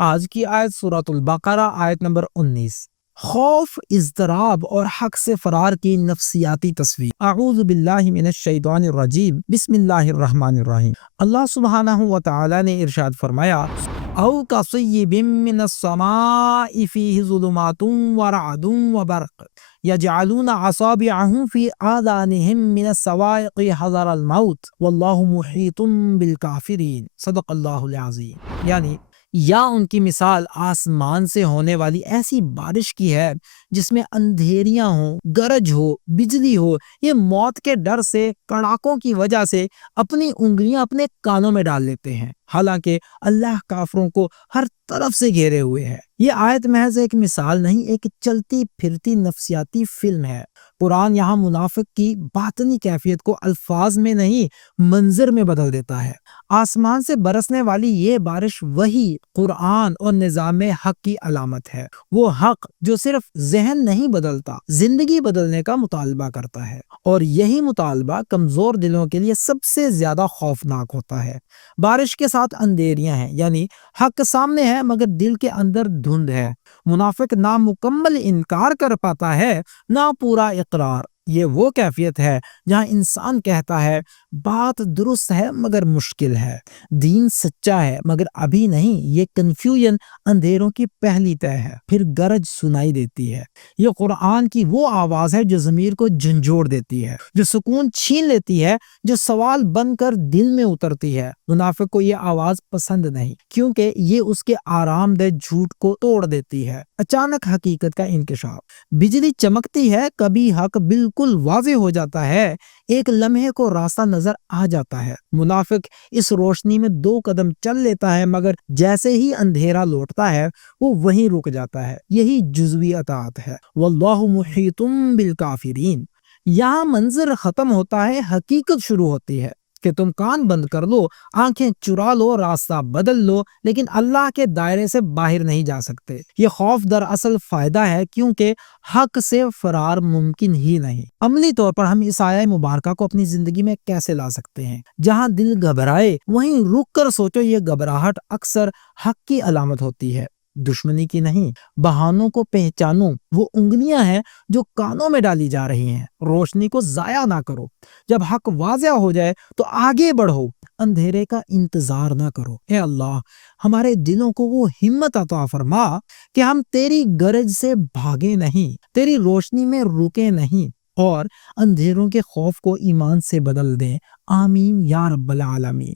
آج کی آیت سورۃ البقرہ آیت نمبر 19۔ خوف، اضطراب اور حق سے فرار کی نفسیاتی تصویر۔ اعوذ باللہ من الشیطان الرجیم، بسم اللہ الرحمن الرحیم۔ اللہ سبحانہ و تعالی نے ارشاد فرمایا، او کصیب من السماء فیہ ظلمات ورعد وبرق یجعلون اصابعهم فی آذانهم من الصواعق حذر الموت واللہ محیط بالکافرین۔ صدق اللہ العظیم۔ یعنی یا ان کی مثال آسمان سے ہونے والی ایسی بارش کی ہے جس میں اندھیریاں ہوں، گرج ہو، بجلی ہو۔ یہ موت کے ڈر سے، کڑاکوں کی وجہ سے اپنی انگلیاں اپنے کانوں میں ڈال لیتے ہیں، حالانکہ اللہ کافروں کو ہر طرف سے گھیرے ہوئے ہے۔ یہ آیت محض ایک مثال نہیں، ایک چلتی پھرتی نفسیاتی فلم ہے۔ قرآن یہاں منافق کی باطنی کیفیت کو الفاظ میں نہیں، منظر میں بدل دیتا ہے۔ آسمان سے برسنے والی یہ بارش وحی، قرآن اور نظام حق کی علامت ہے۔ وہ حق جو صرف ذہن نہیں بدلتا، زندگی بدلنے کا مطالبہ کرتا ہے، اور یہی مطالبہ کمزور دلوں کے لیے سب سے زیادہ خوفناک ہوتا ہے۔ بارش کے ساتھ اندھیریاں ہیں، یعنی حق سامنے ہے مگر دل کے اندر دھند ہے۔ منافق نہ مکمل انکار کر پاتا ہے، نہ پورا اقرار۔ یہ وہ کیفیت ہے جہاں انسان کہتا ہے بات درست ہے مگر مشکل ہے، دین سچا ہے مگر ابھی نہیں۔ یہ کنفیوژن اندھیروں کی پہلی تہ ہے، پھر گرج سنائی دیتی ہے۔ یہ قرآن کی وہ آواز ہے جو ضمیر کو جھنجھوڑ دیتی ہے، جو سکون چھین لیتی ہے، جو سوال بن کر دل میں اترتی ہے۔ منافق کو یہ آواز پسند نہیں، کیونکہ یہ اس کے آرام دہ جھوٹ کو توڑ دیتی ہے۔ اچانک حقیقت کا انکشاف۔ بجلی چمکتی ہے، کبھی حق بالکل واضح ہو جاتا ہے، ایک لمحے کو راستہ نظر آ جاتا ہے۔ منافق اس روشنی میں 2 قدم چل لیتا ہے، مگر جیسے ہی اندھیرا لوٹتا ہے وہ وہیں رک جاتا ہے۔ یہی جزوی اطاعت ہے۔ واللہ محیط بالکافرین۔ یہاں منظر ختم ہوتا ہے، حقیقت شروع ہوتی ہے کہ تم کان بند کر لو، آنکھیں چرا لو، راستہ بدل لو، لیکن اللہ کے دائرے سے باہر نہیں جا سکتے۔ یہ خوف دراصل فائدہ ہے، کیونکہ حق سے فرار ممکن ہی نہیں۔ عملی طور پر ہم اس آیہ مبارکہ کو اپنی زندگی میں کیسے لا سکتے ہیں؟ جہاں دل گھبرائے وہیں رک کر سوچو، یہ گھبراہٹ اکثر حق کی علامت ہوتی ہے، دشمنی کی نہیں۔ بہانوں کو پہچانو، وہ انگلیاں ہیں جو کانوں میں ڈالی جا رہی ہیں۔ روشنی کو ضائع نہ کرو، جب حق واضح ہو جائے تو آگے بڑھو، اندھیرے کا انتظار نہ کرو۔ اے اللہ، ہمارے دلوں کو وہ ہمت عطا فرما کہ ہم تیری گرج سے بھاگے نہیں، تیری روشنی میں رکے نہیں، اور اندھیروں کے خوف کو ایمان سے بدل دیں۔ آمین یا رب العالمین۔